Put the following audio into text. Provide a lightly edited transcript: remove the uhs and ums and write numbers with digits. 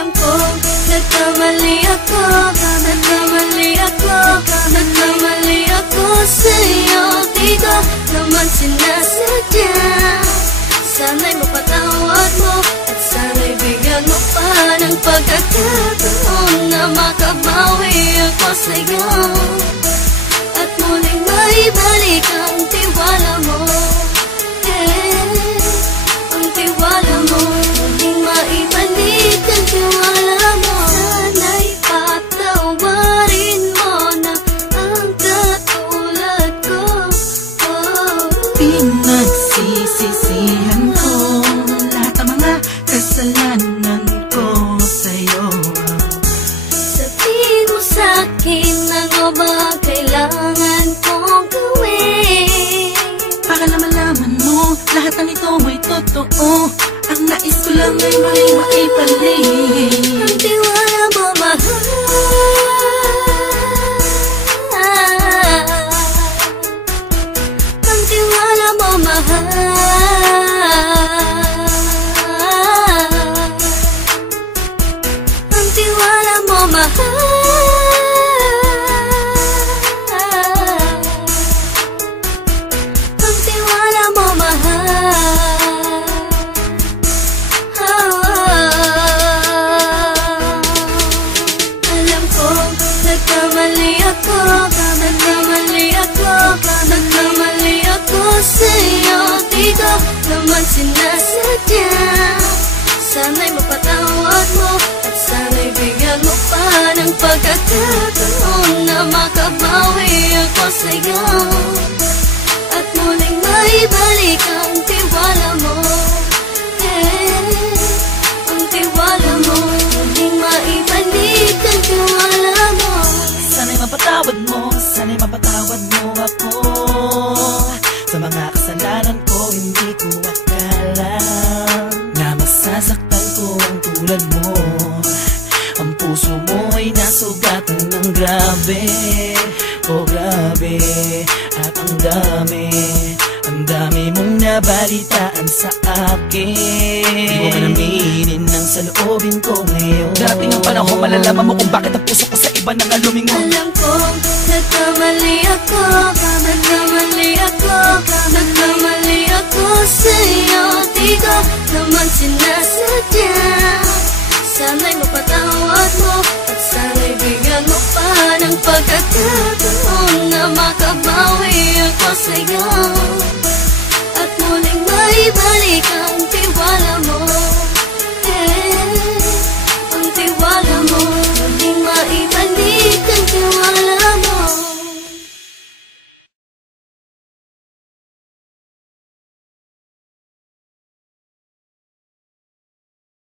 Alam ko, nagkamali ako, nagkamali ako, nagkamali ako sa'yo. Di ko naman sinasadya. Sana'y mapatawad mo at sana'y bigyan mo pa ng pagkakataon na makabawi ako sa'yo at muling maibalik ang tiwala mo. Ang tiwala mo, muling maibalik ang tiwala mo. Sana'y patawarin mo na ang katulad ko. Pinagsisisihan ko lahat ng mga kasalanan ko sa'yo. Sabihin mo sa'kin ano ba kailangan kong gawin para na malaman mo lahat ng ito ay totoo. Ang nais ko lang ay maibalik ang tiwala mo, mahal. Ang tiwala mo, mahal. Ang tiwala mo, mahal. Ang tiwala mo, mahal. Alam ko, nagkamali ako, nagkamali ako, nagkamali ako sa'yo. Di ko naman sinasadya. Sana'y mapatawad mo at sana'y bigyan mo pa ng pagkakataon na makabawi ako sa'yo at muling maibalik ang tiwala mo. Ang tiwala mo, muling maibalik ang tiwala mo. Sana'y mapatawad mo, sana'y mapatawad mo ako sa mga kasalanan ko. Hindi ko akala na masasaktan ko ang tulad mo. Ang puso mo ay nasugatan ng grabe, oh grabe. At ang dami mong nabalitaan sa akin. Di mo man aminin ang saloobin ko ngayon. Darating ang panahon, malalaman mo kung bakit ang puso ko sa iba nang lumingon. Alam ko, nagkamali ako, nagkamali ako, nagkamali ako sa'yo. Di ko naman sinasadya. Sana'y mapatawad mo at sana'y bigyan mo pa ng pagkakataon na makabawi ako sa'yo at muling maibalik ang tiwala mo.